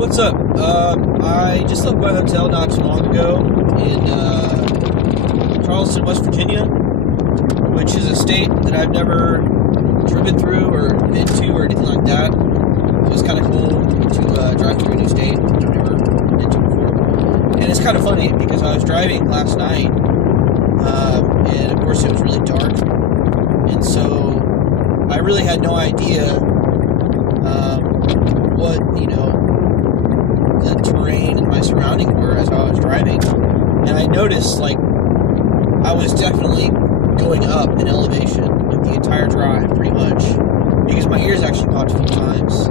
What's up? I just left my hotel not too long ago in Charleston, West Virginia, which is a state that I've never driven through or been to or anything like that. So it's kind of cool to drive through a new state that I've never been to before. And it's kind of funny because I was driving last night, and of course it was really dark, and so I really had no idea what, the terrain and my surroundings were as I was driving. And I noticed, I was definitely going up in elevation the entire drive, pretty much, because my ears actually popped a few times.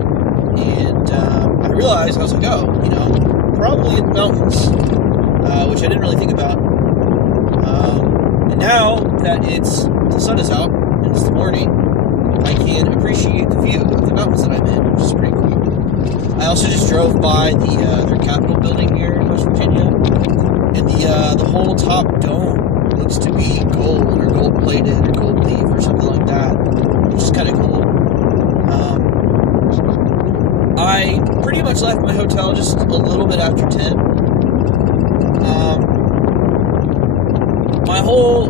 And I realized, I was like, probably in the mountains, which I didn't really think about. And now that the sun is out, and it's the morning, I can appreciate the view of the mountains that I'm in, which is pretty cool. I also just drove by their Capitol building here in West Virginia, and the whole top dome looks to be gold or gold-plated or gold leaf or something like that, which is kind of cool. I pretty much left my hotel just a little bit after 10. My whole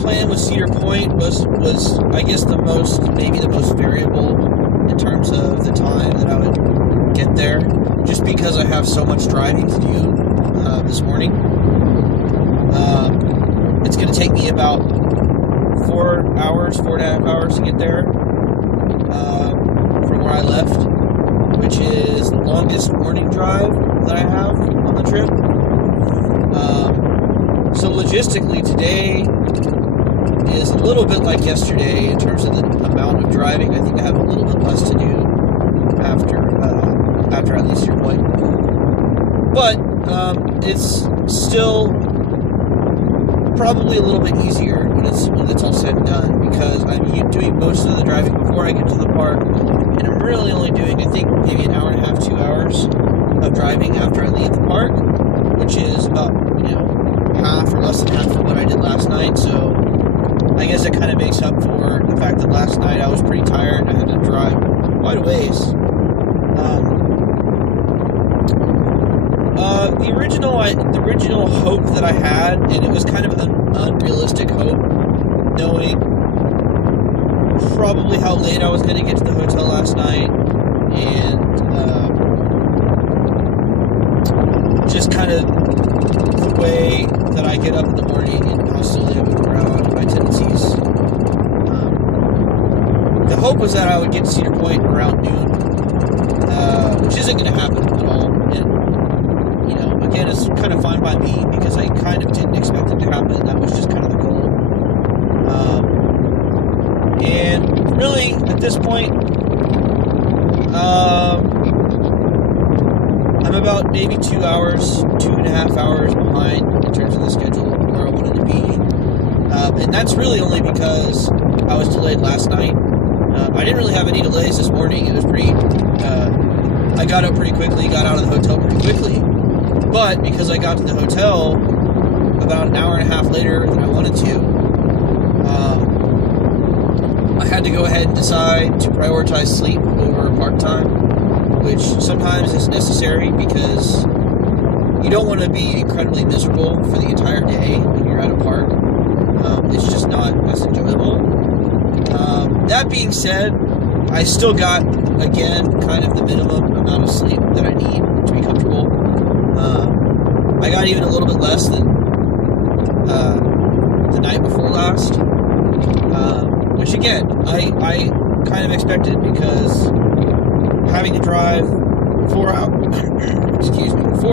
plan with Cedar Point was I guess maybe the most variable in terms of the time that I would get there, just because I have so much driving to do this morning. It's going to take me about 4.5 hours to get there from where I left, which is the longest morning drive that I have on the trip. So logistically, today is a little bit like yesterday in terms of the amount of driving. I think I have a little bit less to do after I leave Cedar Point. But it's still probably a little bit easier when it's all said and done, because I'm doing most of the driving before I get to the park, and I'm really only doing, I think, maybe an hour and a half, 2 hours of driving after I leave the park, which is about, half or less than half of what I did last night. So I guess it kind of makes up for the fact that last night I was pretty tired and I had to drive quite a ways. The original hope that I had, and it was kind of an unrealistic hope, knowing probably how late I was going to get to the hotel last night, and just kind of the way that I get up in the morning and how slowly I move around and my tendencies. The hope was that I would get to Cedar Point around noon, which isn't going to happen at all. And, again, it's kind of fine by me because I kind of didn't expect it to happen. That was just kind of the goal. And really, at this point, I'm about maybe 2.5 hours behind in terms of the schedule where I wanted to be. And that's really only because I was delayed last night. I didn't really have any delays this morning. It was I got up pretty quickly, got out of the hotel pretty quickly. But because I got to the hotel about an hour and a half later than I wanted to, I had to go ahead and decide to prioritize sleep over park time, which sometimes is necessary because you don't want to be incredibly miserable for the entire day when you're at a park. It's just not as enjoyable. That being said, I still got, again, kind of the minimum amount of sleep that I need to be comfortable. I got even a little bit less than the night before last, which again, I kind of expected, because having to drive 4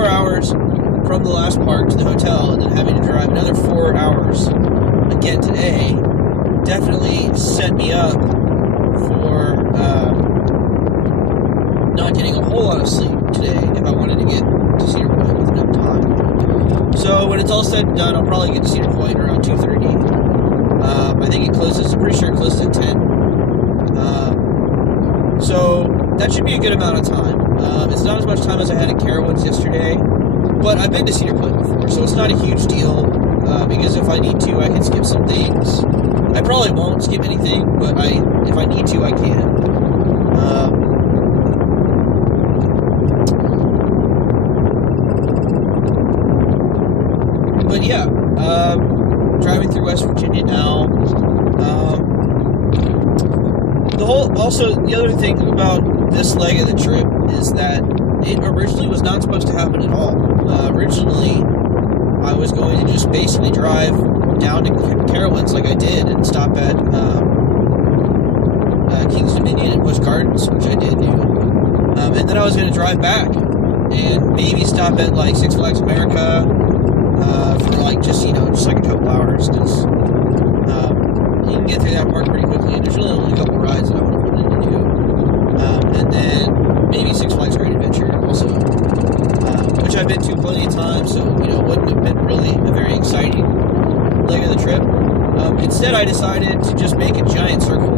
hours from the last park to the hotel, and then having to drive another 4 hours again today, definitely set me up for not getting a whole lot of sleep today if I wanted to get to Cedar Point with enough time. So when it's all said and done, I'll probably get to Cedar Point around 2:30. I think I'm pretty sure it closes at 10. So that should be a good amount of time. It's not as much time as I had at Carowinds yesterday, but I've been to Cedar Point before, so it's not a huge deal, because if I need to, I can skip some things. I probably won't skip anything, but if I need to, I can. West Virginia now. The other thing about this leg of the trip is that it originally was not supposed to happen at all. Originally, I was going to just basically drive down to Carowinds like I did and stop at Kings Dominion and Busch Gardens, which I did do. And then I was going to drive back and maybe stop at like Six Flags America for like just like a couple hours, because you can get through that park pretty quickly, and there's really only a couple rides that I would have wanted to do. And then maybe Six Flags Great Adventure also, which I've been to plenty of times, so wouldn't have been really a very exciting leg of the trip. Instead, I decided to just make a giant circle,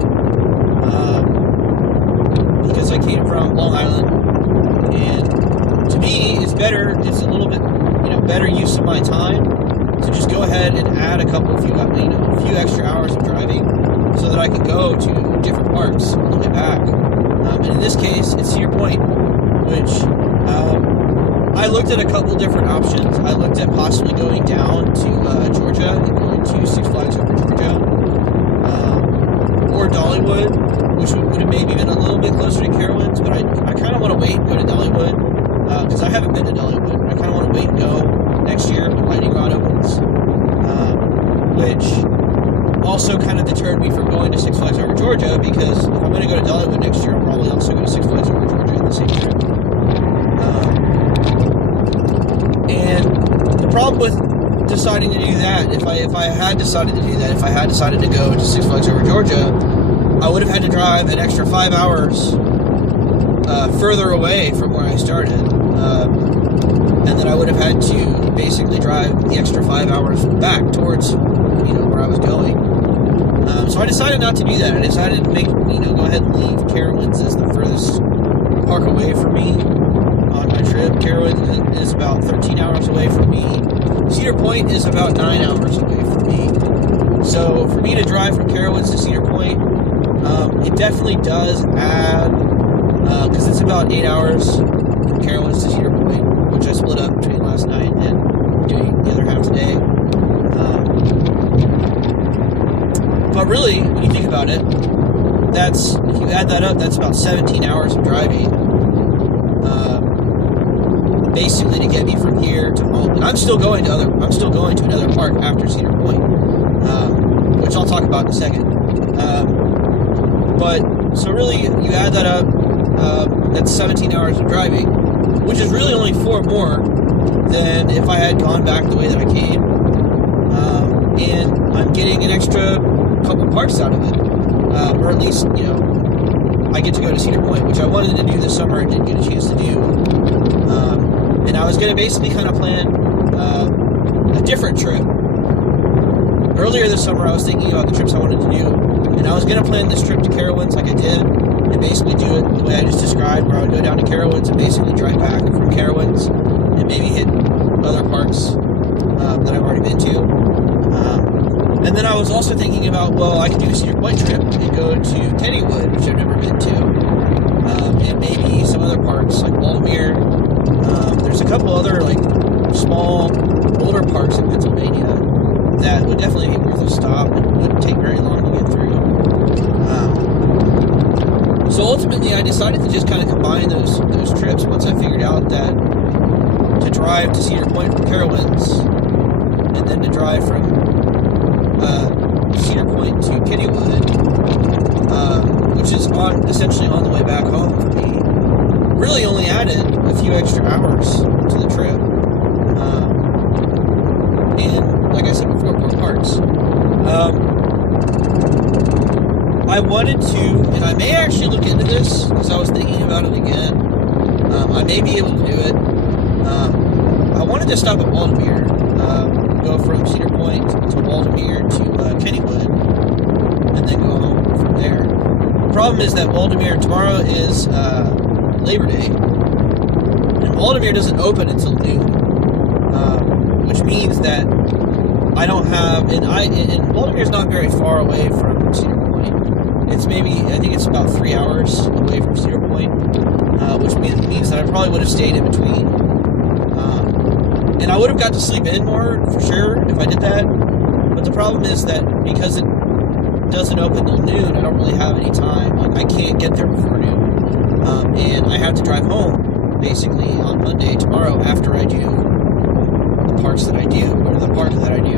because I came from Long Island, and to me, it's a little bit better use of my time to just go ahead and add a few extra hours of driving, so that I can go to different parks on the way back. And in this case, it's Cedar Point, which I looked at a couple different options. I looked at possibly going down to Georgia and going to Six Flags over Georgia, or Dollywood, which would have maybe been a little bit closer to Carowinds, but I kind of want to wait and go to Dollywood, because I haven't been to Dollywood. I kind of want to wait and go next year when Lightning Rod opens, which also kind of deterred me from going to Six Flags over Georgia, because if I'm going to go to Dollywood next year, I'll probably also go to Six Flags over Georgia in the same trip. And the problem with deciding to do that, if I had decided to go to Six Flags over Georgia, I would have had to drive an extra 5 hours further away from where I started, and then I would have had to basically drive the extra 5 hours back towards where I was going. So I decided not to do that. I decided to go ahead and leave Carowinds as the furthest park away from me on my trip. Carowinds is about 13 hours away from me. Cedar Point is about 9 hours away from me. So for me to drive from Carowinds to Cedar Point, it definitely does add, because it's about 8 hours from Carowinds to Cedar Point, which I split up between last night and doing the other half today. But really, when you think about it, if you add that up, that's about 17 hours of driving, basically to get me from here to home. And I'm still going to another park after Cedar Point, which I'll talk about in a second. But so really, you add that up, that's 17 hours of driving, which is really only 4 more than if I had gone back the way that I came. And I'm getting an extra couple parks out of it, or at least I get to go to Cedar Point, which I wanted to do this summer and didn't get a chance to do. And I was going to basically kind of plan a different trip. Earlier this summer, I was thinking about the trips I wanted to do, and I was going to plan this trip to Carowinds like I did, and basically do it the way I just described, where I would go down to Carowinds and basically drive back from Carowinds and maybe hit other parks that I've already been to. And then I was also thinking about, I could do a Cedar Point trip and go to Kennywood, which I've never been to, and maybe some other parks like Waldameer. There's a couple other small, older parks in Pennsylvania that would definitely be worth a stop and wouldn't take very long to get through. So ultimately, I decided to just kind of combine those trips once I figured out that to drive to Cedar Point from Carowinds, and then to drive from Cedar Point to Kennywood, which is essentially on the way back home for me, really only added a few extra hours to the trip. And like I said before, more parks. I wanted to, and I may actually look into this, because I was thinking about it again. I may be able to do it. I wanted to stop at Waldameer, go from Cedar Point to Waldameer to Kennywood, and then go home from there. The problem is that Waldameer, tomorrow is Labor Day, and Waldameer doesn't open until noon, which means that I don't have, and Waldameer's not very far away from Cedar Point. It's I think it's about 3 hours away from Cedar Point, which means that I probably would have stayed in between. And I would have got to sleep in more, for sure, if I did that. But the problem is that because it doesn't open till noon, I don't really have any time. Like, I can't get there before noon. And I have to drive home, basically, on Monday, tomorrow, after I do the parks that I do, or the park that I do.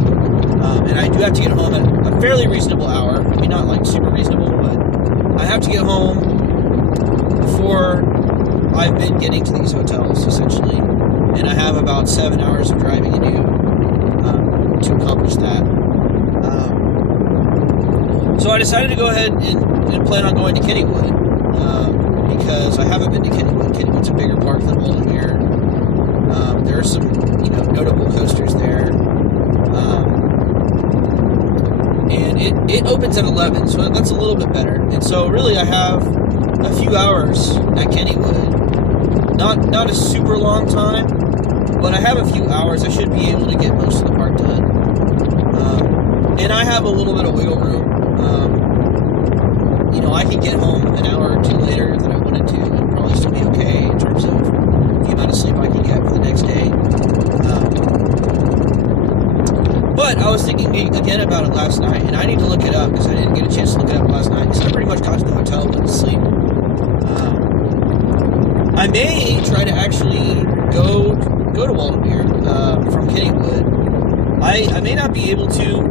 And I do have to get home at a fairly reasonable hour. I mean, not like super reasonable, but I have to get home before I've been getting to these hotels, essentially. And I have about 7 hours of driving to do to accomplish that. So I decided to go ahead and plan on going to Kennywood, because I haven't been to Kennywood. Kennywood's a bigger park than Waldameer. There are some, notable coasters there. And it opens at 11, so that's a little bit better. And so really I have a few hours at Kennywood. Not a super long time, but I have a few hours. I should be able to get most of the park done. And I have a little bit of wiggle room. I could get home an hour or two later than I wanted to and probably still be okay in terms of the amount of sleep I can get for the next day. But I was thinking again about it last night, and I need to look it up because I didn't get a chance to look it up last night because I pretty much got to the hotel and went to sleep. I may try to actually go to Waldameer from Kennywood. I may not be able to.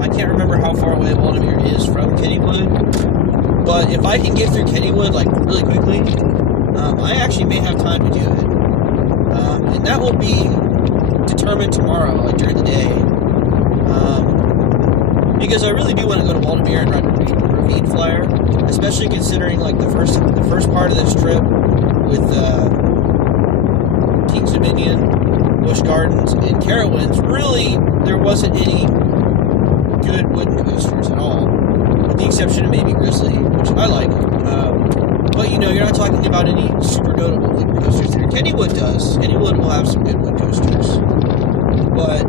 I can't remember how far away Waldameer is from Kennywood, but if I can get through Kennywood like really quickly, I actually may have time to do it, and that will be determined tomorrow, like during the day, because I really do want to go to Waldameer and ride a ravine flyer, especially considering like the first part of this trip with King's Dominion, Busch Gardens, and Carowinds. Really, there wasn't any good wooden coasters at all, with the exception of maybe Grizzly, which I like. But you're not talking about any super notable wooden coasters there. Kennywood does. Kennywood will have some good wood coasters, but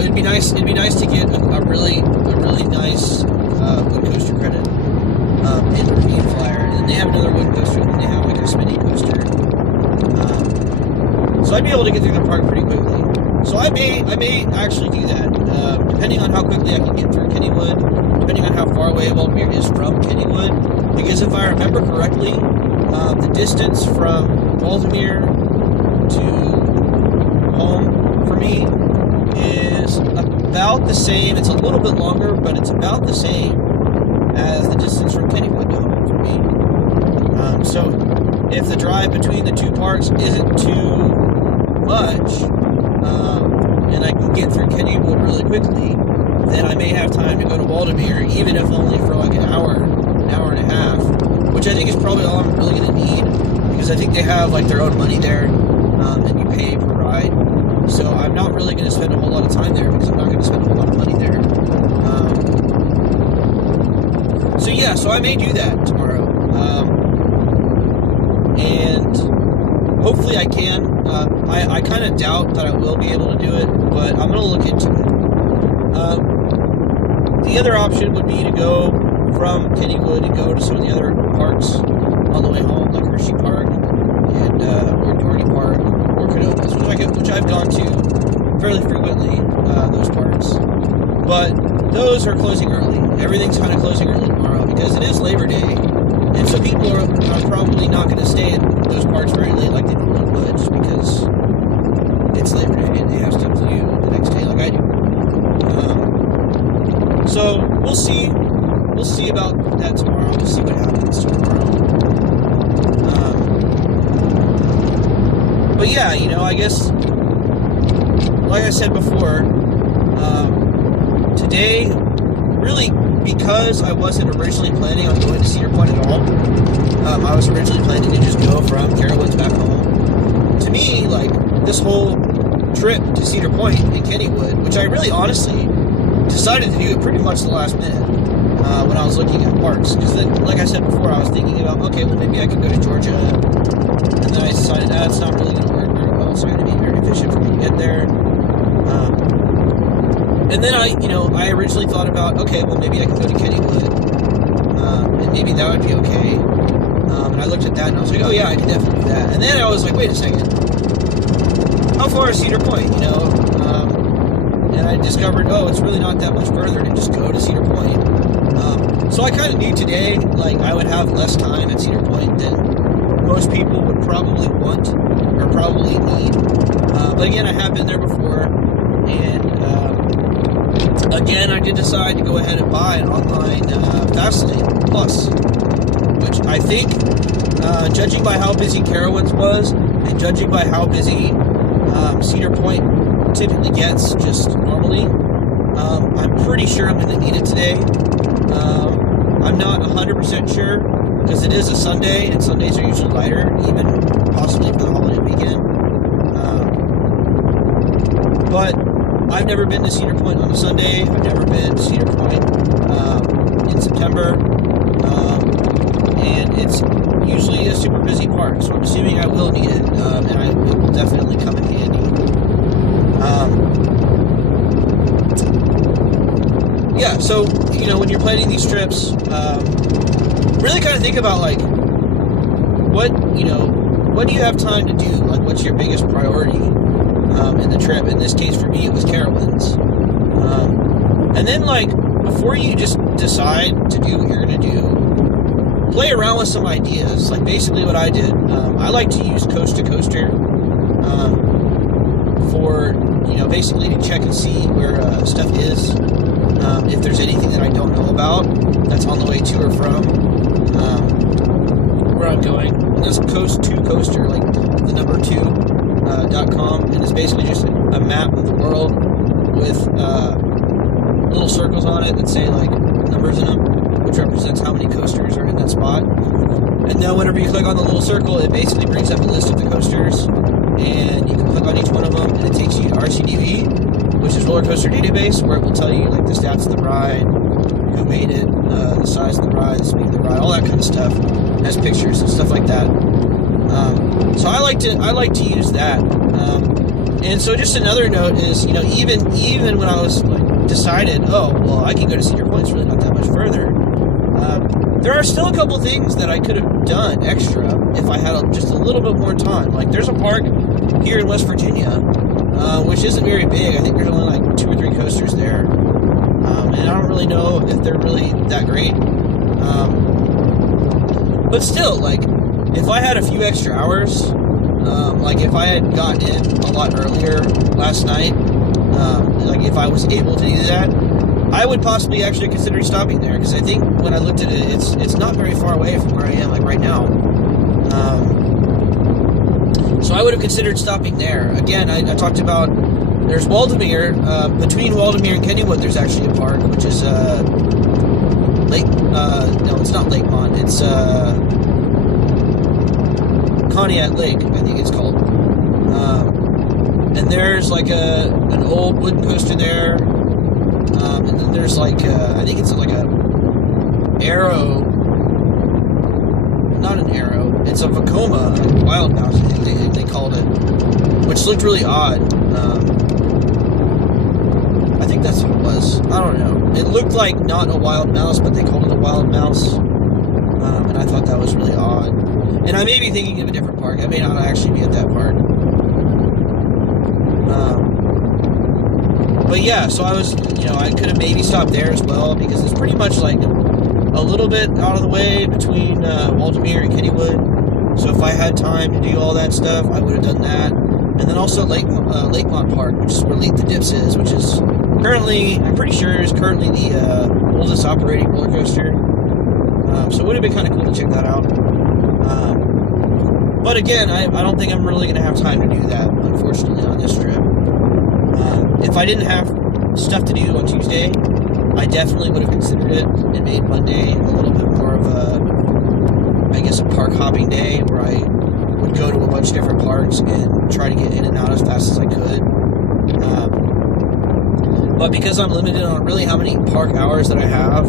it'd be nice. It'd be nice to get a really nice wood coaster credit in the Ravine Flyer, and then they have another wood coaster, and then they have like a spinning coaster. So I'd be able to get through the park pretty quickly. So I may actually do that, depending on how quickly I can get through Kennywood, depending on how far away Waldameer is from Kennywood. Because if I remember correctly, the distance from Waldameer to home for me is about the same. It's a little bit longer, but it's about the same as the distance from Kennywood to home for me. So if the drive between the two parks isn't too much, and I can get through Kennywood really quickly, then I may have time to go to Waldameer, even if only for like an hour and a half, which I think is probably all I'm really going to need, because I think they have like their own money there, and you pay per ride. So I'm not really going to spend a whole lot of time there, because I'm not going to spend a whole lot of money there. So I may do that tomorrow, and hopefully I can. I kind of doubt that I will be able to do it, but I'm going to look into it. The other option would be to go from Kennywood and go to some of the other parks on the way home, like Hershey Park and or Doherty Park or Canopas, which I've gone to fairly frequently, those parks. But those are closing early. Everything's kind of closing early tomorrow because it is Labor Day, and so people are probably not going to stay in those parks very late like they normally would, just because it's Labor Day and they have stuff to do the next day like I do. So we'll see. We'll see about that tomorrow. We'll see what happens tomorrow. But yeah, I guess, like I said before, today, really, because I wasn't originally planning on going to Cedar Point at all, I was originally planning to just go from Carowinds back home. To me, like, this whole trip to Cedar Point and Kennywood, which I really honestly decided to do it pretty much the last minute when I was looking at parks. Because then, like I said before, I was thinking about, okay, well, maybe I could go to Georgia. And then I decided, it's not really going to work very well. It's not going to be very efficient for me to get there. And then I originally thought about, okay, well, maybe I could go to Kennywood. And maybe that would be okay. And I looked at that and I was like, oh yeah, I can definitely do that. And then I was like, wait a second. how far is Cedar Point, you know? And I discovered, oh, it's really not that much further to just go to Cedar Point. So I kind of knew today, like, I would have less time at Cedar Point than most people would probably want or probably need. But again, I have been there before, and again, I did decide to go ahead and buy an online Fastlane Plus, which I think, judging by how busy Carowinds was, and judging by how busy Cedar Point typically gets just normally, I'm pretty sure I'm going to need it today. I'm not 100% sure, because it is a Sunday, and Sundays are usually lighter, even possibly for the holiday weekend. But I've never been to Cedar Point on a Sunday. I've never been to Cedar Point in September. And it's usually a super busy park, so I'm assuming I will need it, and it will definitely come in handy. Yeah, so, you know, when you're planning these trips, really kind of think about, like, what do you have time to do? Like, what's your biggest priority in the trip? In this case, for me, it was Carowinds. And then, like, before you just decide to do what you're going to do, play around with some ideas. Like, basically what I did, I like to use Coast to Coaster for, you know, basically to check and see where stuff is. If there's anything that I don't know about that's on the way to or from where I'm going. And this Coast to Coaster, like the number 2.com, and it's basically just a map of the world with little circles on it that say, like, numbers in them, which represents how many coasters are in that spot. And then whenever you click on the little circle, it basically brings up a list of the coasters, and you can click on each one of them, and it takes you to RCDB, which is Roller Coaster Database, where it will tell you, like, the stats of the ride, who made it, the size of the ride, the speed of the ride, all that kind of stuff. It has pictures and stuff like that. So I like to use that. And so just another note is, you know, even when I was, like, decided, oh, well, I can go to Cedar Point, it's really not that much further. There are still a couple things that I could have done extra if I had just a little bit more time. Like, there's a park here in West Virginia, which isn't very big. I think there's only like 2 or 3 coasters there. And I don't really know if they're really that great. But still, like, if I had a few extra hours, like if I had gotten in a lot earlier last night, like if I was able to do that, I would possibly actually consider stopping there, because I think when I looked at it, it's not very far away from where I am, like right now. So I would have considered stopping there. Again, I talked about, there's Waldameer. Between Waldameer and Kennywood, there's actually a park, which is Lake. No, it's not Lakemont. It's Conneaut Lake, I think it's called. And there's like an old wooden coaster there. And then there's like I think it's like a arrow. Not an arrow. It's a Vekoma, a wild mouse, I think they called it, which looked really odd. I think that's what it was. I don't know. It looked like not a wild mouse, but they called it a wild mouse. And I thought that was really odd. And I may be thinking of a different park. I may not actually be at that park. But yeah, so I was, you know, I could have maybe stopped there as well, because it's pretty much like a little bit out of the way between Waldameer and Kennywood. So if I had time to do all that stuff, I would have done that. And then also Lakemont Park, which is where Leap the Dips is, which is currently, I'm pretty sure, is currently the oldest operating roller coaster. So it would have been kind of cool to check that out. But again, I don't think I'm really going to have time to do that, unfortunately, on this trip. If I didn't have stuff to do on Tuesday, I definitely would have considered it and made Monday a little bit more of a, I guess, a park hopping day, where I would go to a bunch of different parks and try to get in and out as fast as I could. But because I'm limited on really how many park hours that I have,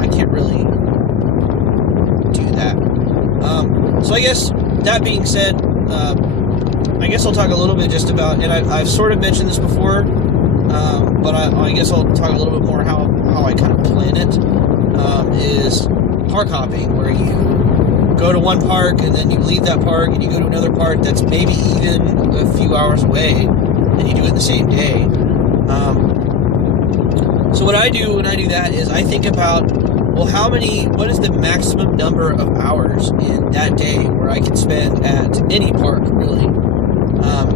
I can't really do that. So I guess, that being said, I guess I'll talk a little bit just about, and I've sort of mentioned this before, but I guess I'll talk a little bit more how I kind of plan it, is park hopping, where you go to one park and then you leave that park and you go to another park that's maybe even a few hours away, and you do it the same day. So what I do when I do that is I think about, well, what is the maximum number of hours in that day where I can spend at any park, really?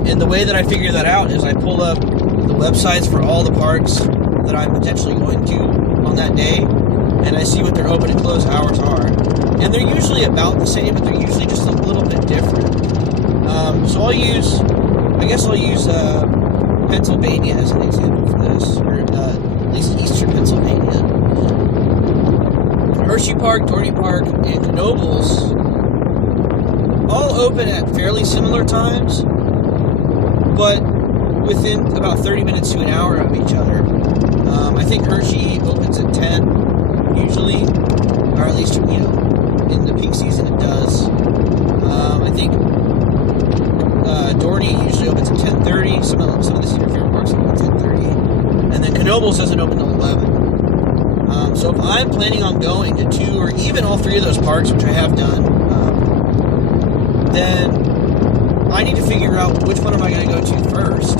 And the way that I figure that out is I pull up the websites for all the parks that I'm potentially going to on that day, and I see what their open and close hours are. And they're usually about the same, but they're usually just a little bit different. So I'll use Pennsylvania as an example for this, or at least Eastern Pennsylvania. Hershey Park, Dorney Park, and Knoebels all open at fairly similar times, but within about 30 minutes to an hour of each other. I think Hershey opens at 10 usually, or at least, in the peak season it does. I think Dorney usually opens at 10:30. Some of the Cedar Fair parks open at 10:30, and then Knoebels doesn't open till 11. So if I'm planning on going to 2 or even all 3 of those parks, which I have done, then I need to figure out which one am I going to go to first.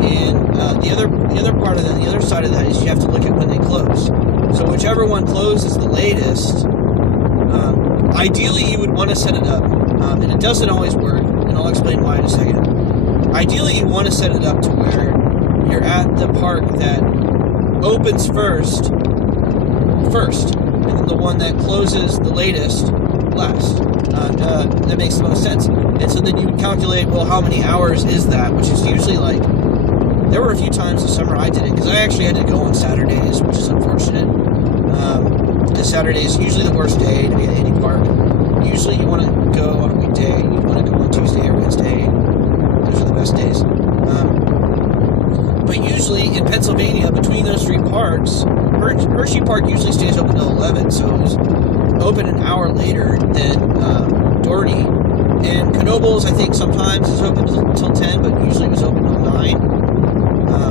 And the other side of that is you have to look at when they close. So whichever one closes the latest, ideally you would want to set it up, and it doesn't always work, and I'll explain why in a second. Ideally you want to set it up to where you're at the park that opens first, and then the one that closes the latest last. That makes the most sense. And so then you would calculate, well, how many hours is that? Which is usually like, there were a few times this summer I did it, because I actually had to go on Saturdays, which is unfortunate. Because Saturday is usually the worst day to be at any park. Usually you want to go on a weekday, you want to go on Tuesday or Wednesday. Those are the best days. But usually in Pennsylvania, between those 3 parks, Hershey Park usually stays open till 11, so it was open an hour later than Dorney. And Knoebels, I think sometimes is open till 10, but usually it was open till 9.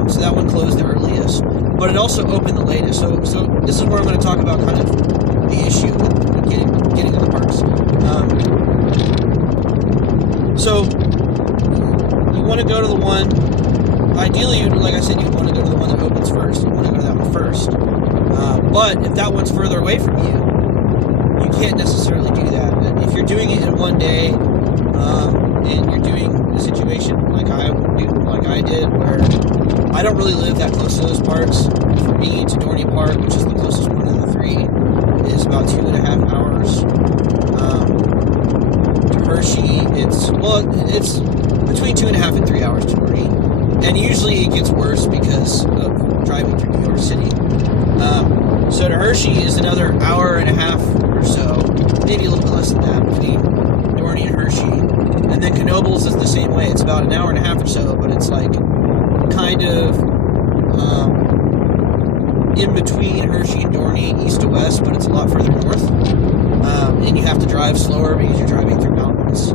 So that one closed the earliest. But it also opened the latest. So this is where I'm going to talk about kind of the issue with getting to the parks. So you want to go to the one, ideally, like I said, you want to go to the one that opens first. You want to go to that one first. But if that one's further away from you, you can't necessarily do that. But if you're doing it in one day, and you're doing a situation like I did, where I don't really live that close to those parks. For me, to Dorney Park, which is the closest one of the 3, is about 2.5 hours. To Hershey, it's between 2.5 and 3 hours to Dorney. And usually it gets worse because of driving through New York City. So to Hershey is another 1.5 hours or so, maybe a little bit less than that, between Dorney and Hershey. And then Knoebels is the same way. It's about 1.5 hours or so, but it's like kind of in between Hershey and Dorney, east to west, but it's a lot further north. And you have to drive slower because you're driving through mountains.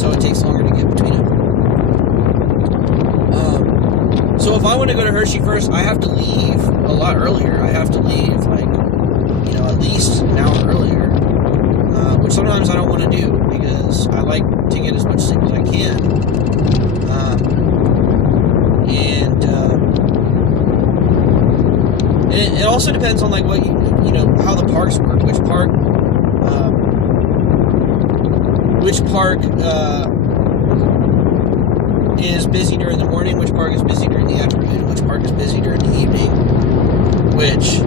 So it takes longer to get between them. So if I want to go to Hershey first, I have to leave a lot earlier. I have to leave at least an hour earlier, which sometimes I don't want to do because I like to get as much sleep as I can. And it also depends on like what how the parks work, which park is busy during the morning, which park is busy during the afternoon, which park is busy during the evening. Which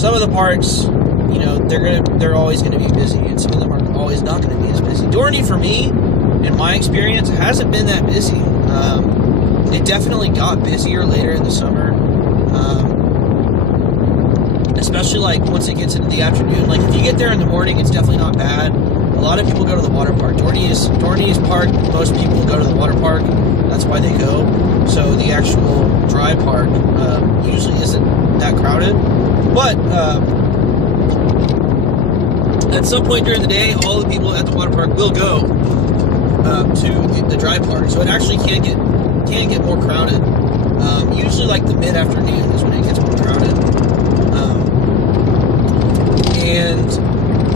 some of the parks, they're always going to be busy, and some of them are always not going to be as busy. Dorney, for me, in my experience, hasn't been that busy. It definitely got busier later in the summer, especially like once it gets into the afternoon. Like if you get there in the morning, it's definitely not bad. A lot of people go to the water park. Dorney's park, most people go to the water park. That's why they go. So the actual dry park usually isn't that crowded. But at some point during the day, all the people at the water park will go to the dry park. So it actually can get more crowded. Usually like the mid-afternoon is when it gets more crowded. And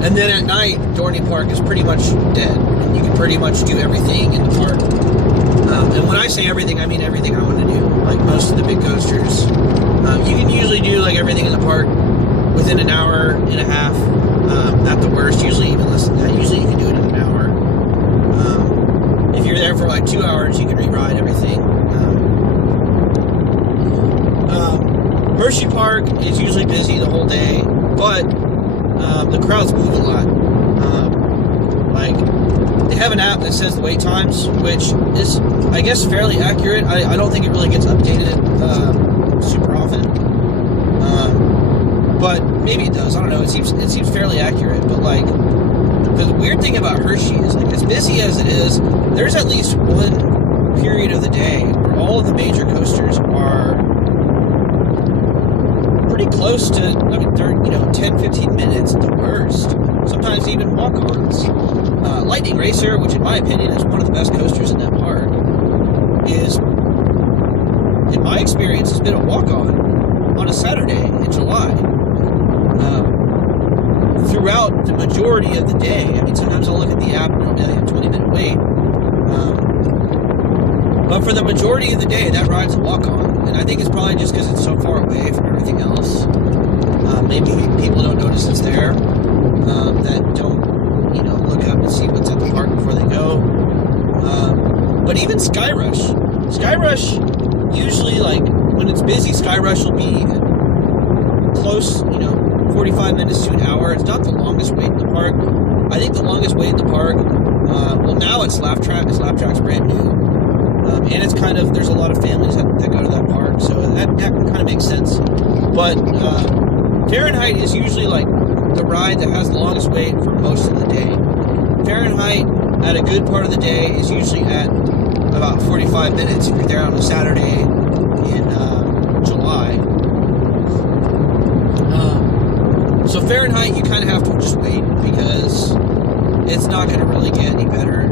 And then at night, Dorney Park is pretty much dead. And you can pretty much do everything in the park. And when I say everything, I mean everything I want to do. Like most of the big coasters. You can usually do like everything in the park within an hour and a half. At the worst, usually even less than that. Usually you can do it in an hour. If you're there for like 2 hours, you can re-ride everything. Hershey Park is usually busy the whole day, but the crowds move a lot. Like, they have an app that says the wait times, which is, I guess, fairly accurate. I don't think it really gets updated super often. But maybe it does. I don't know. It seems fairly accurate. But, like, the weird thing about Hershey is, like, as busy as it is, there's at least one period of the day where all of the major coasters are pretty close to, I mean, they're, 10, 15 minutes at the worst. Sometimes even walk-ons. Lightning Racer, which in my opinion is one of the best coasters in that park, is, in my experience, has been a walk-on a Saturday in July. Throughout the majority of the day. I mean, sometimes I'll look at the app and it'll be like a 20-minute wait. But for the majority of the day, that ride's a walk-on. And I think it's probably just because it's so far away from everything else. Maybe people don't notice it's there. That don't, look up and see what's at the park before they go. But even Sky Rush. Sky Rush, usually, like, when it's busy, Sky Rush will be close, 45 minutes to an hour. It's not the longest wait in the park. I think the longest wait in the park, well, now it's Laugh Track. Laugh Track's brand new. And it's kind of, there's a lot of families that go to that park, so that kind of makes sense. But Fahrenheit is usually, like, the ride that has the longest wait for most of the day. Fahrenheit, at a good part of the day, is usually at about 45 minutes if you're there on a Saturday in July. So Fahrenheit, you kind of have to just wait because it's not going to really get any better.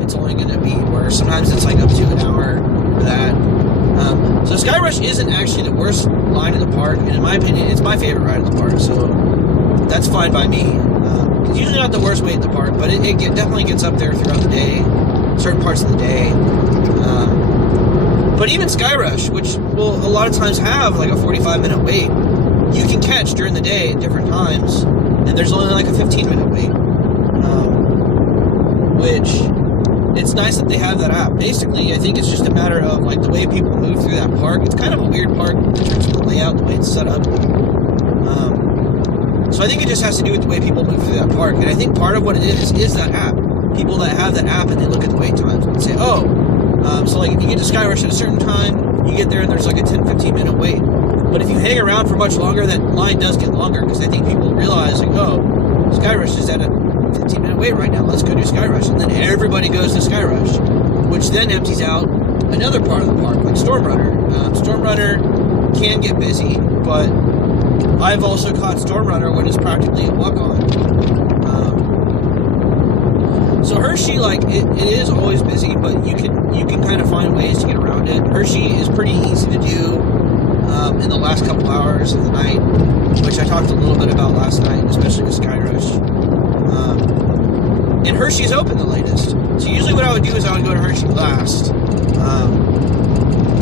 It's only going to be worse. Sometimes it's like up to an hour for that. So Sky Rush isn't actually the worst line in the park, and in my opinion, it's my favorite ride in the park. So that's fine by me. It's usually not the worst wait in the park, but it definitely gets up there throughout the day, certain parts of the day. But even Sky Rush, which will a lot of times have like a 45-minute wait, you can catch during the day at different times, and there's only like a 15-minute wait. Which, it's nice that they have that app. Basically, I think it's just a matter of like the way people move through that park. It's kind of a weird park in terms of the layout, the way it's set up. So I think it just has to do with the way people move through that park. And I think part of what it is that app. People that have that app and they look at the wait times and say, so like if you get to Sky Rush at a certain time, you get there and there's like a 10-15 minute wait. But if you hang around for much longer, that line does get longer because I think people realize like, Sky Rush is at a 15-minute wait right now. Let's go do Sky Rush. And then everybody goes to Sky Rush, which then empties out another part of the park, like Storm Runner. Storm Runner can get busy, but I've also caught Storm Runner when it's practically a walk-on. So Hershey, like, it is always busy, but you can kind of find ways to get around it. Hershey is pretty easy to do in the last couple hours of the night, which I talked a little bit about last night, especially with Sky Rush. And Hershey's open the latest. So usually what I would do is I would go to Hershey last,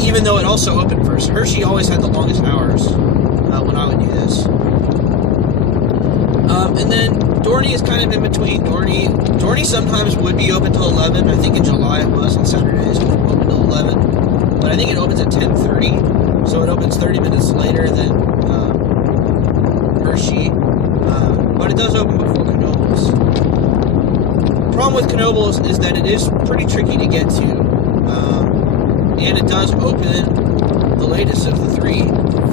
even though it also opened first. Hershey always had the longest hours when I would do this. And then Dorney is kind of in between. Dorney sometimes would be open till 11. I think in July it was, on Saturdays it would open till 11. But I think it opens at 10:30, so it opens 30 minutes later than Hershey. But it does open before Knoebels. The problem with Knoebels is that it is pretty tricky to get to, and it does open the latest of the three.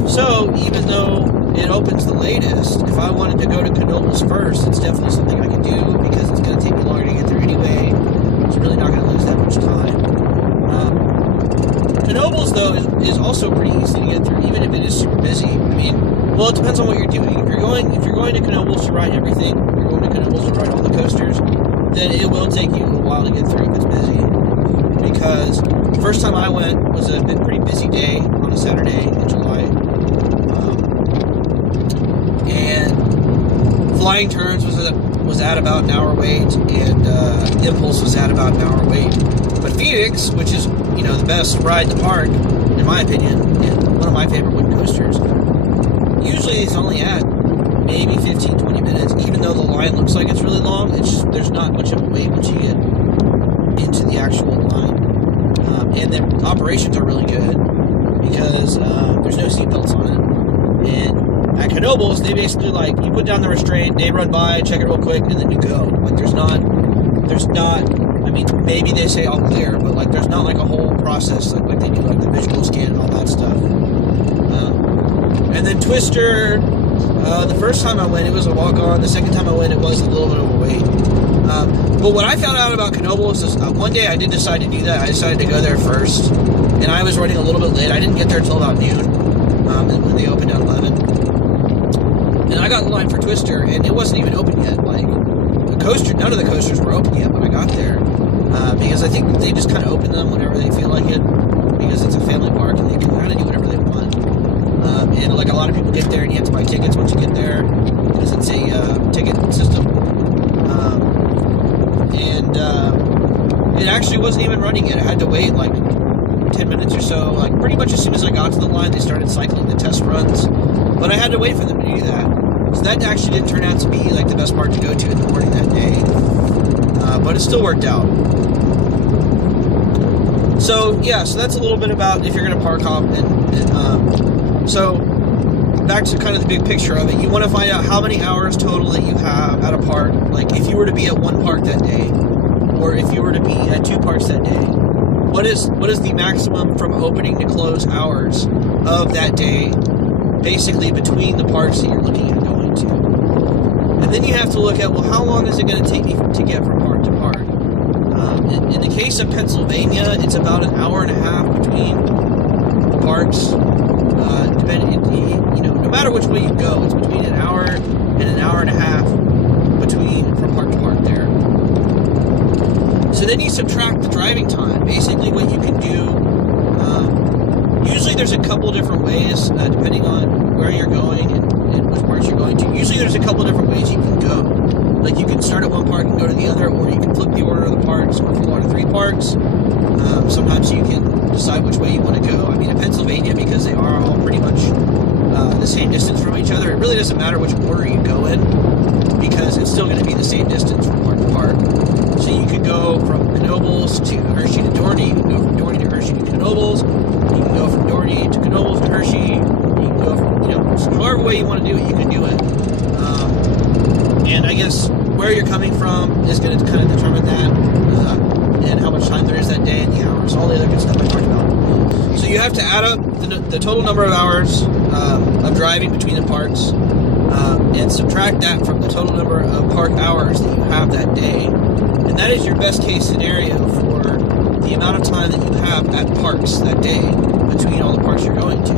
So even though it opens the latest, if I wanted to go to Knoebels first, it's definitely something I could do because it's going to take me longer to get there anyway. It's really not going to lose that much time. Knoebels, though, is also pretty easy to get through, even if it is super busy. I mean, well, it depends on what you're doing. If you're going to Knoebels to ride everything, if you're going to Knoebels to ride all the coasters, then it will take you a while to get through if it's busy. Because the first time I went was a pretty busy day on a Saturday in July. And Flying Turns was at about an hour wait, and Impulse was at about an hour wait. But Phoenix, which is, you know, the best ride in the park, in my opinion, and one of my favorite wooden coasters, usually it's only at maybe 15-20 minutes, even though the line looks like it's really long. It's just, there's not much of a wait once you get into the actual line. And the operations are really good because there's no seatbelts on it. And at Knoebels, they basically, like, you put down the restraint, they run by, check it real quick, and then you go. Like, there's not, I mean, maybe they say all clear, but, like, there's not, like, a whole process, like they do, like, the visual scan and all that stuff. And then Twister, the first time I went, it was a walk-on. The second time I went, it was a little bit of a wait. But what I found out about Knoebels is one day I did decide to do that. I decided to go there first, and I was running a little bit late. I didn't get there until about noon, when they opened at 11. And I got in line for Twister, and it wasn't even open yet. Like, the coaster, none of the coasters were open yet when I got there, because I think they just kind of open them whenever they feel like it, because it's a family park and they can kind of do whatever they want. And like a lot of people get there and you have to buy tickets once you get there, because it's a ticket system. It actually wasn't even running yet. I had to wait like 10 minutes or so. Like, pretty much as soon as I got to the line, they started cycling the test runs. But I had to wait for them to do that. So that actually didn't turn out to be like the best part to go to in the morning that day. But it still worked out. So yeah, so that's a little bit about if you're going to park hop. So back to kind of the big picture of it. You want to find out how many hours total that you have at a park. Like, if you were to be at one park that day, or if you were to be at two parks that day, what is the maximum from opening to close hours of that day, basically between the parks that you're looking at going to. And then you have to look at, well, how long is it going to take me to get from park to park? In the case of Pennsylvania, it's about an hour and a half between the parks. No matter which way you go, it's between an hour and a half from park to park there. So then you subtract the driving time. Basically what you can do, usually there's a couple different ways, depending on where you're going and which parks you're going to. Usually there's a couple different ways you can go. Like, you can start at one park and go to the other, or you can flip the order of the parks, or if you go to 3 parks. Sometimes you can decide which way you want to go. I mean, in Pennsylvania, because they are all pretty much the same distance from each other, it really doesn't matter which order you go in, because it's still going to be the same distance from park to park. So you could go from Knoebels to Hershey to Dorney, you can go from Dorney to Hershey to Knoebels, you can go from Dorney to Knoebels to Hershey, you can go from, so however way you want to do it, you can do it. And I guess where you're coming from is going to kind of determine that, and how much time there is that day and the hours, all the other good stuff I talked about. So you have to add up the total number of hours of driving between the parks, and subtract that from the total number of park hours that you have that day. And that is your best case scenario for the amount of time that you have at parks that day between all the parks you're going to.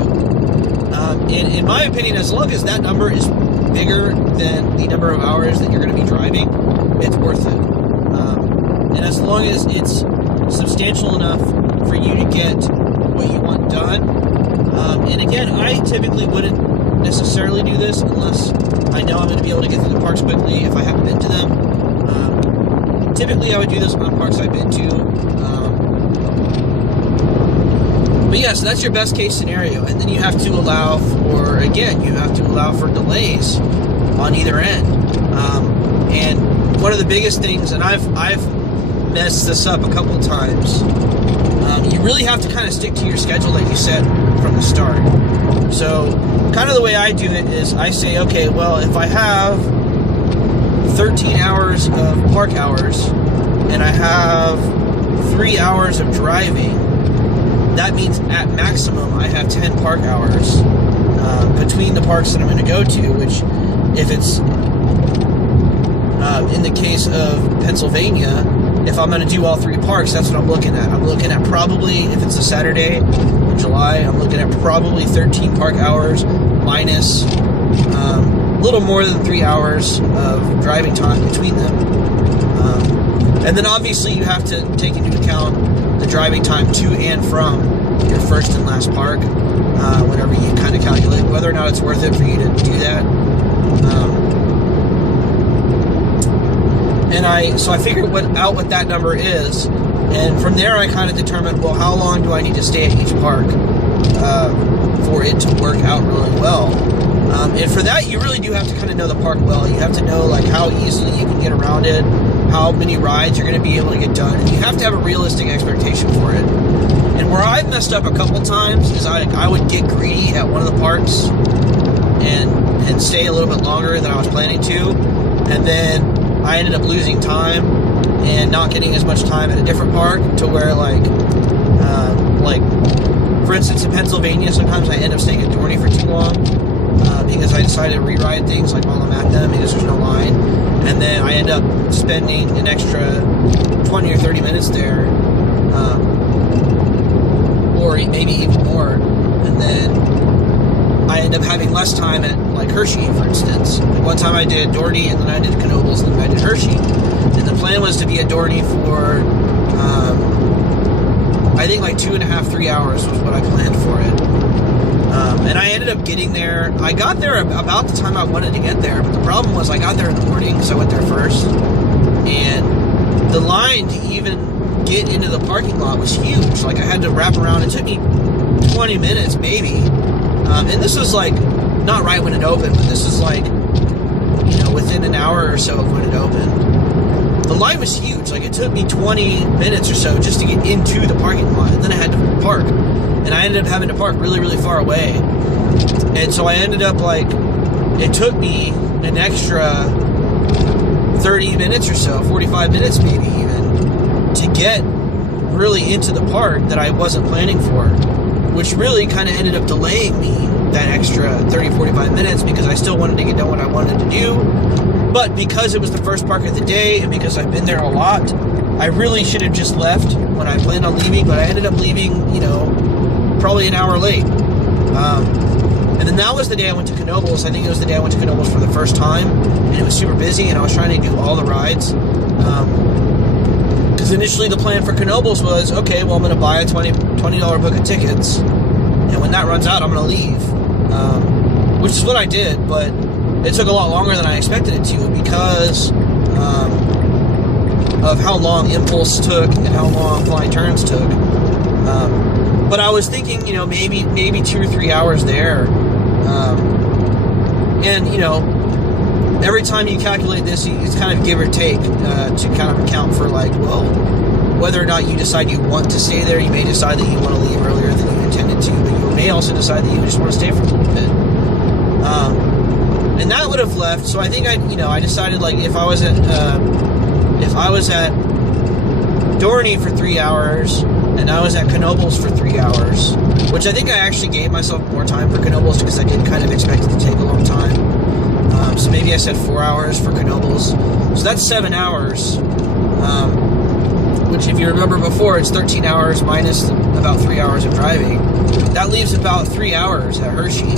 And in my opinion, as long as that number is bigger than the number of hours that you're going to be driving, it's worth it. And as long as it's substantial enough for you to get what you want done. And again, I typically wouldn't necessarily do this unless I know I'm going to be able to get through the parks quickly if I haven't been to them. Typically, I would do this on parks I've been to. But yeah, so that's your best case scenario. And then you have to allow for delays on either end. And one of the biggest things, and I've messed this up a couple of times, you really have to kind of stick to your schedule that you set from the start. So kind of the way I do it is I say, okay, well, if I have 13 hours of park hours and I have 3 hours of driving, that means at maximum I have 10 park hours between the parks that I'm going to go to, which if it's in the case of Pennsylvania, if I'm going to do all 3 parks, that's what I'm looking at. I'm looking at probably, if it's a Saturday in July, I'm looking at probably 13 park hours minus a little more than 3 hours of driving time between them. And then obviously you have to take into account the driving time to and from your first and last park, whenever you kind of calculate whether or not it's worth it for you to do that. And so I figured out what that number is, and from there I kind of determined, well, how long do I need to stay at each park for it to work out really well. And for that, you really do have to kind of know the park well. You have to know like how easily you can get around it, how many rides you're going to be able to get done, and you have to have a realistic expectation for it. And where I've messed up a couple times is I would get greedy at one of the parks and stay a little bit longer than I was planning to, and then I ended up losing time and not getting as much time at a different park, to where like for instance in Pennsylvania, sometimes I end up staying at Dorney for too long because I decided to reride things like while I'm at them because there's no line, and then I end up spending an extra 20 or 30 minutes there, or maybe even more, and then I end up having less time at like Hershey, for instance. Like one time I did Dorney, and then I did Knoebels, and then I did Hershey, and the plan was to be at Dorney for I think like 2.5, 3 hours was what I planned for it. And I ended up getting there. I got there about the time I wanted to get there, but the problem was I got there in the morning because I went there first, and the line to even get into the parking lot was huge. Like I had to wrap around. It took me 20 minutes maybe, and this was like not right when it opened, but this is like, you know, within an hour or so of when it opened. The line was huge. Like it took me 20 minutes or so just to get into the parking lot, and then I had to park, and I ended up having to park really, really far away. And so I ended up like, it took me an extra 30 minutes or so, 45 minutes maybe even, to get really into the park that I wasn't planning for, which really kind of ended up delaying me that extra 30, 45 minutes because I still wanted to get done what I wanted to do. But because it was the first park of the day, and because I've been there a lot, I really should have just left when I planned on leaving, but I ended up leaving, you know, probably an hour late. And then that was the day I went to Knoebels. I think it was the day I went to Knoebels for the first time, and it was super busy, and I was trying to do all the rides. Because initially the plan for Knoebels was, okay, well, I'm going to buy a $20 book of tickets, and when that runs out, I'm going to leave. Which is what I did, but it took a lot longer than I expected it to because of how long Impulse took and how long Flying Turns took. But I was thinking, you know, maybe 2 or 3 hours there. And, you know, every time you calculate this, it's kind of give or take to kind of account for, like, well, whether or not you decide you want to stay there. You may decide that you want to leave earlier than you intended to, but you may also decide that you just want to stay for a little bit. And that would have left, so I think I decided, like, if I was at Dorney for 3 hours, and I was at Knoebels for 3 hours, which I think I actually gave myself more time for Knoebels because I did kind of expect it to take a long time. So maybe I said 4 hours for Knoebels. So that's 7 hours, which if you remember before, it's 13 hours minus about 3 hours of driving. That leaves about 3 hours at Hershey,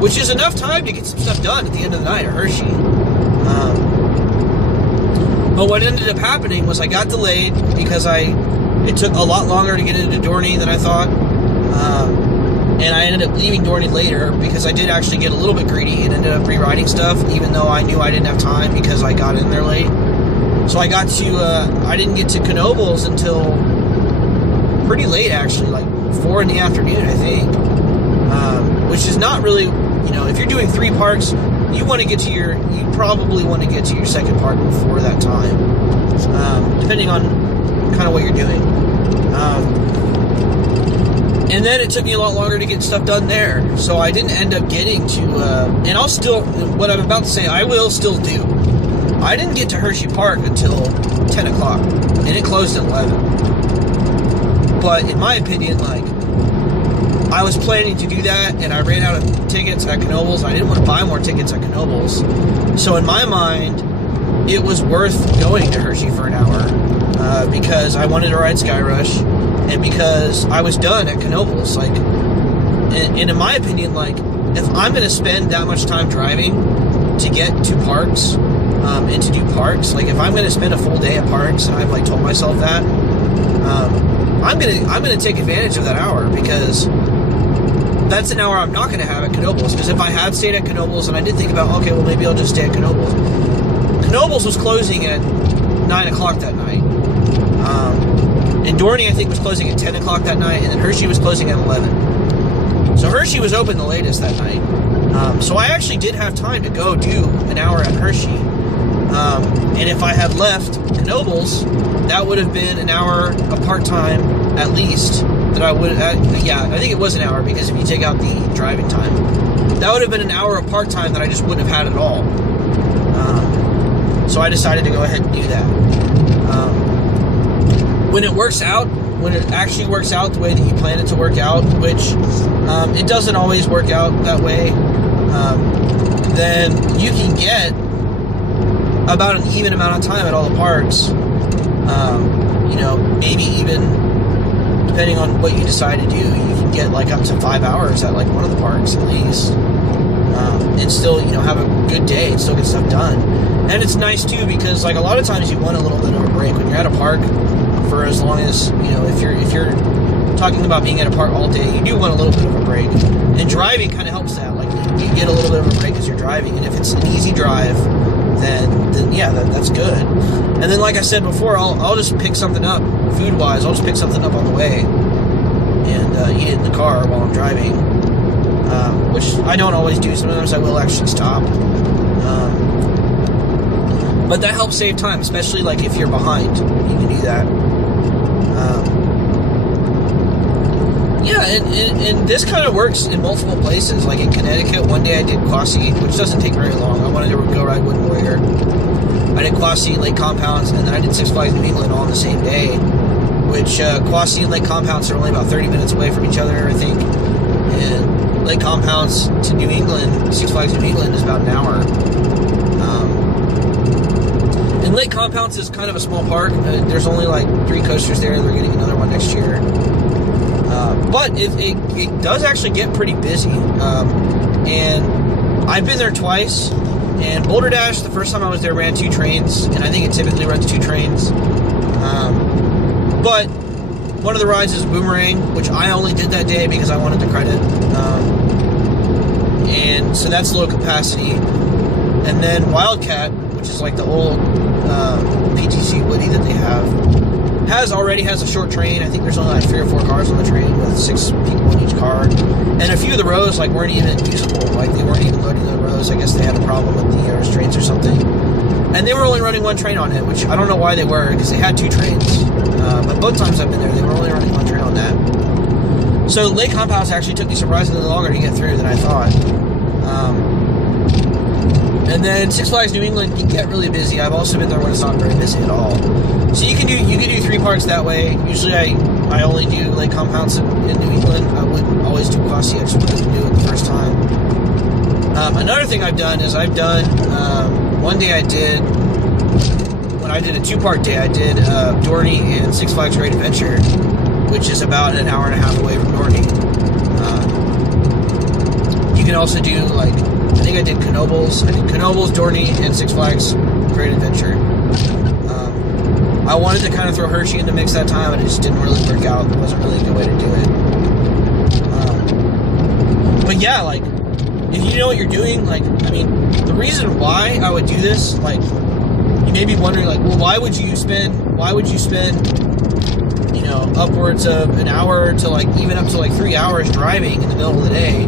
which is enough time to get some stuff done at the end of the night at Hershey. But what ended up happening was I got delayed because it took a lot longer to get into Dorney than I thought. And I ended up leaving Dorney later because I did actually get a little bit greedy and ended up rewriting stuff, even though I knew I didn't have time because I got in there late. So I didn't get to Knoebels until pretty late, actually, like 4 in the afternoon, I think. Which is not really, you know, if you're doing 3 parks, you probably want to get to your second park before that time, depending on kind of what you're doing. And then it took me a lot longer to get stuff done there, so I didn't end up getting to, and I'll still, what I'm about to say, I will still do. I didn't get to Hershey Park until 10 o'clock, and it closed at 11. But in my opinion, like, I was planning to do that, and I ran out of tickets at Knoebels. I didn't want to buy more tickets at Knoebels. So in my mind, it was worth going to Hershey for an hour because I wanted to ride Sky Rush, and because I was done at Knoebels. Like, and in my opinion, like, if I'm going to spend that much time driving to get to parks and to do parks, like, if I'm going to spend a full day at parks, and I've, like, told myself that, I'm gonna take advantage of that hour, because that's an hour I'm not going to have at Knoebels. Because if I had stayed at Knoebels, and I did think about, okay, well, maybe I'll just stay at Knoebels. Knoebels was closing at 9 o'clock that night. And Dorney, I think, was closing at 10 o'clock that night, and then Hershey was closing at 11. So Hershey was open the latest that night. So I actually did have time to go do an hour at Hershey. And if I had left Knoebels, that would have been an hour of part-time at least. That I would, yeah, I think it was an hour, because if you take out the driving time, that would have been an hour of part-time that I just wouldn't have had at all. So I decided to go ahead and do that. When it works out, when it actually works out the way that you plan it to work out, which it doesn't always work out that way, then you can get about an even amount of time at all the parks. You know, maybe even, depending on what you decide to do, you can get like up to 5 hours at like one of the parks at least. And still, you know, have a good day and still get stuff done. And it's nice too, because like a lot of times you want a little bit of a break when you're at a park for as long as, you know, if you're talking about being at a park all day, you do want a little bit of a break. And driving kind of helps that. Like you get a little bit of a break as you're driving, and if it's an easy drive, then yeah, that's good. And then, like I said before, I'll just pick something up food-wise. I'll just pick something up on the way and eat it in the car while I'm driving, which I don't always do. Sometimes I will actually stop. But that helps save time, especially like if you're behind, you can do that. Yeah, and this kind of works in multiple places. Like in Connecticut, one day I did Quasi, which doesn't take very long. I wanted to go ride Wooden Warrior. I did Quasi, Lake Compounce, and then I did Six Flags New England all on the same day, which Quasi and Lake Compounce are only about 30 minutes away from each other, I think. And Lake Compounce to New England, Six Flags New England, is about an hour. And Lake Compounce is kind of a small park. There's only like 3 coasters there. They're getting another one next year. But it does actually get pretty busy. And I've been there twice. And Boulder Dash, the first time I was there, ran 2 trains. And I think it typically runs 2 trains. But one of the rides is Boomerang, which I only did that day because I wanted the credit. And so that's low capacity. And then Wildcat, which is like the old PTC Woody that they have, already has a short train. I think there's only like 3 or 4 cars on the train with 6 people in each car. And a few of the rows like weren't even usable. Like they weren't even loading the rows. I guess they had a problem with the restraints or something. And they were only running 1 train on it, which I don't know why they were, because they had 2 trains. But both times I've been there, they were only running 1 train on that. So Lake Compounce actually took me surprisingly longer to get through than I thought. And then Six Flags New England can get really busy. I've also been there when it's not very busy at all. So you can do 3 parks that way. Usually I only do Lake Compounce in New England. I wouldn't always do Quasi. I just wanted to do it the first time. Another thing I've done is one day when I did a 2-part day, I did Dorney and Six Flags Great Adventure, which is about an hour and a half away from Dorney. You can also do like, I think I did Knoebels. I did Knoebels, Dorney, and Six Flags Great Adventure. I wanted to kind of throw Hershey in the mix that time, but it just didn't really work out. It wasn't really a good way to do it. But yeah, like, if you know what you're doing, like, I mean, the reason why I would do this, like, you may be wondering, like, well, why would you spend, you know, upwards of an hour to, like, even up to, like, 3 hours driving in the middle of the day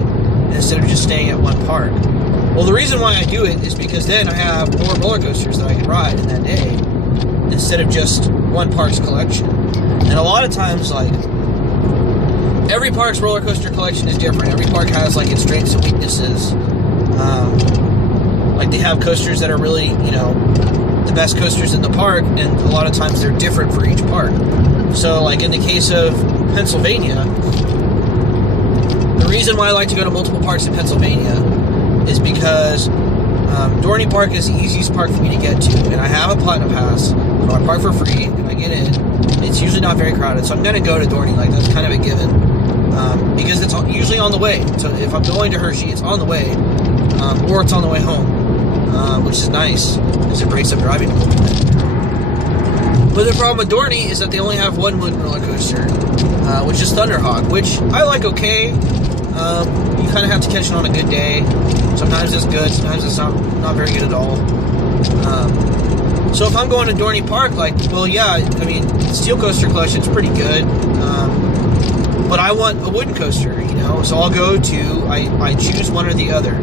instead of just staying at one park? Well, the reason why I do it is because then I have more roller coasters that I can ride in that day instead of just one park's collection. And a lot of times, like, every park's roller coaster collection is different. Every park has, like, its strengths and weaknesses. Like, they have coasters that are really, you know, the best coasters in the park, and a lot of times they're different for each park. So, like, in the case of Pennsylvania, the reason why I like to go to multiple parks in Pennsylvania is because Dorney Park is the easiest park for me to get to, and I have a Platinum Pass, so I park for free, and I get in. It's usually not very crowded, so I'm going to go to Dorney, like, that's kind of a given, because it's usually on the way. So if I'm going to Hershey, it's on the way, or it's on the way home, which is nice, because it breaks up driving a little bit. But the problem with Dorney is that they only have 1 wooden roller coaster, which is Thunderhawk, which I like okay. You kind of have to catch it on a good day. Sometimes it's good, sometimes it's not very good at all. So if I'm going to Dorney Park, like, well, yeah, I mean, the steel coaster collection's pretty good, but I want a wooden coaster, you know, so I'll go to, I choose one or the other.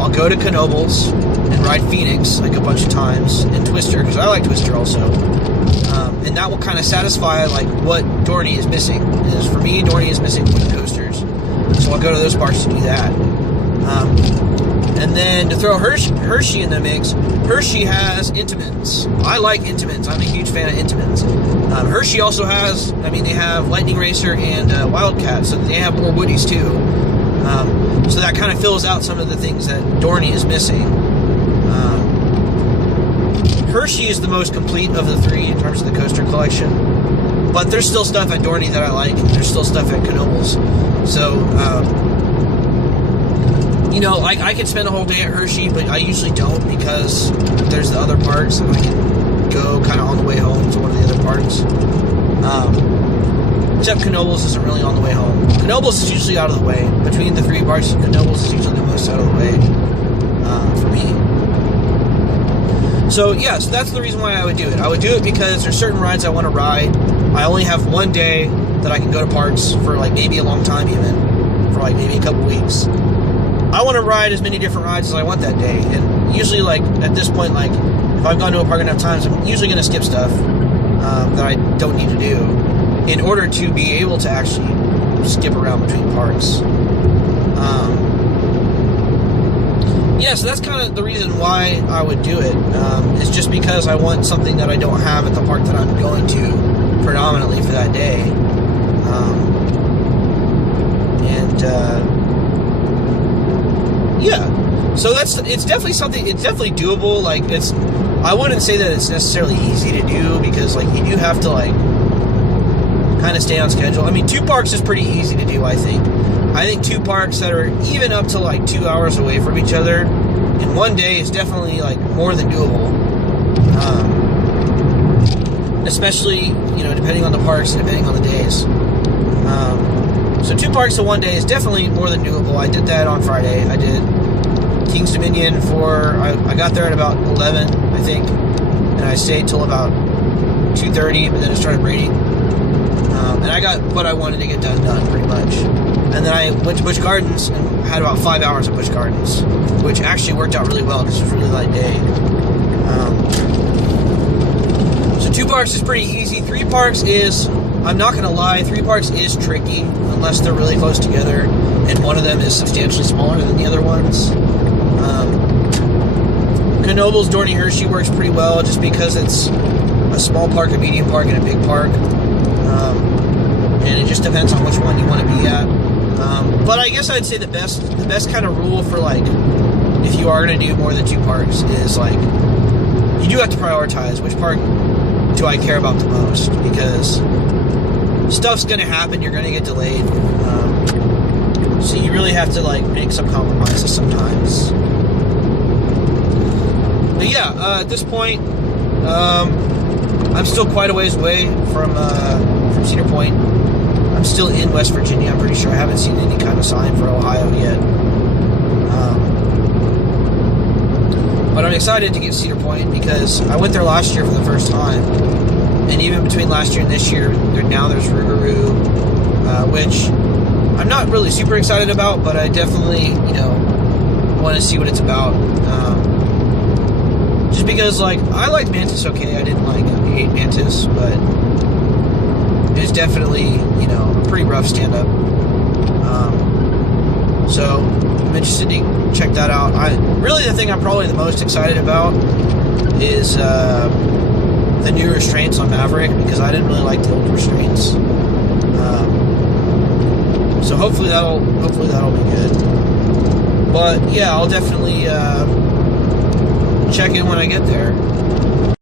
I'll go to Knoebels and ride Phoenix, like, a bunch of times, and Twister, because I like Twister also, and that will kind of satisfy, like, what Dorney is missing. Is, for me, Dorney is missing wooden coasters, so I'll go to those parks to do that. And then to throw Hershey in the mix, Hershey has Intamins. I like Intamins. I'm a huge fan of Intamins. Hershey also has, I mean, they have Lightning Racer and Wildcat, so they have more Woodies too. So that kind of fills out some of the things that Dorney is missing. Hershey is the most complete of the three in terms of the coaster collection, but there's still stuff at Dorney that I like. There's still stuff at Knoebels. So, you know, like, I could spend a whole day at Hershey, but I usually don't because there's the other parks, and I can go kind of on the way home to one of the other parks. Except Knoebels isn't really on the way home. Knoebels is usually out of the way. Between the three parks, Knoebels is usually the most out of the way for me. So, yeah, so that's the reason why I would do it. I would do it because there's certain rides I want to ride. I only have one day that I can go to parks for, like, maybe a long time even, for, like, maybe a couple weeks. I want to ride as many different rides as I want that day, and usually, like, at this point, like, if I've gone to a park enough times, I'm usually going to skip stuff that I don't need to do in order to be able to actually skip around between parks. Yeah, so that's kind of the reason why I would do it, is just because I want something that I don't have at the park that I'm going to predominantly for that day. Yeah, so it's definitely something, it's definitely doable. Like, I wouldn't say that it's necessarily easy to do, because, like, you do have to, like, kind of stay on schedule. I mean, 2 parks is pretty easy to do, I think. I think 2 parks that are even up to, like, 2 hours away from each other in one day is definitely, like, more than doable. Especially, you know, depending on the parks and depending on the days. So 2 parks in one day is definitely more than doable. I did that on Friday. I did King's Dominion I got there at about 11, I think, and I stayed till about 2:30, but then it started raining. And I got what I wanted to get done pretty much. And then I went to Busch Gardens and had about 5 hours at Busch Gardens, which actually worked out really well because it was a really light day. So 2 parks is pretty easy. 3 parks is, I'm not going to lie, 3 parks is tricky unless they're really close together and one of them is substantially smaller than the other ones. Knoebels, Dorney, Hershey works pretty well just because it's a small park, a medium park, and a big park. And it just depends on which one you want to be at. But I guess I'd say the best kind of rule for, like, if you are going to do more than 2 parks is, like, you do have to prioritize which park do I care about the most, because stuff's going to happen, you're going to get delayed. So you really have to, like, make some compromises sometimes. But yeah, at this point, I'm still quite a ways away from Cedar Point. I'm still in West Virginia, I'm pretty sure. I haven't seen any kind of sign for Ohio yet. But I'm excited to get to Cedar Point because I went there last year for the first time. And even between last year and this year, now there's Rougarou, which I'm not really super excited about, but I definitely, you know, want to see what it's about. Just because, like, I liked Mantis okay. I didn't hate Mantis, but it's definitely, you know, a pretty rough stand-up. So I'm interested to check that out. Really, the thing I'm probably the most excited about is the new restraints on Maverick, because I didn't really like the old restraints. So hopefully that'll be good. But yeah, I'll definitely check in when I get there.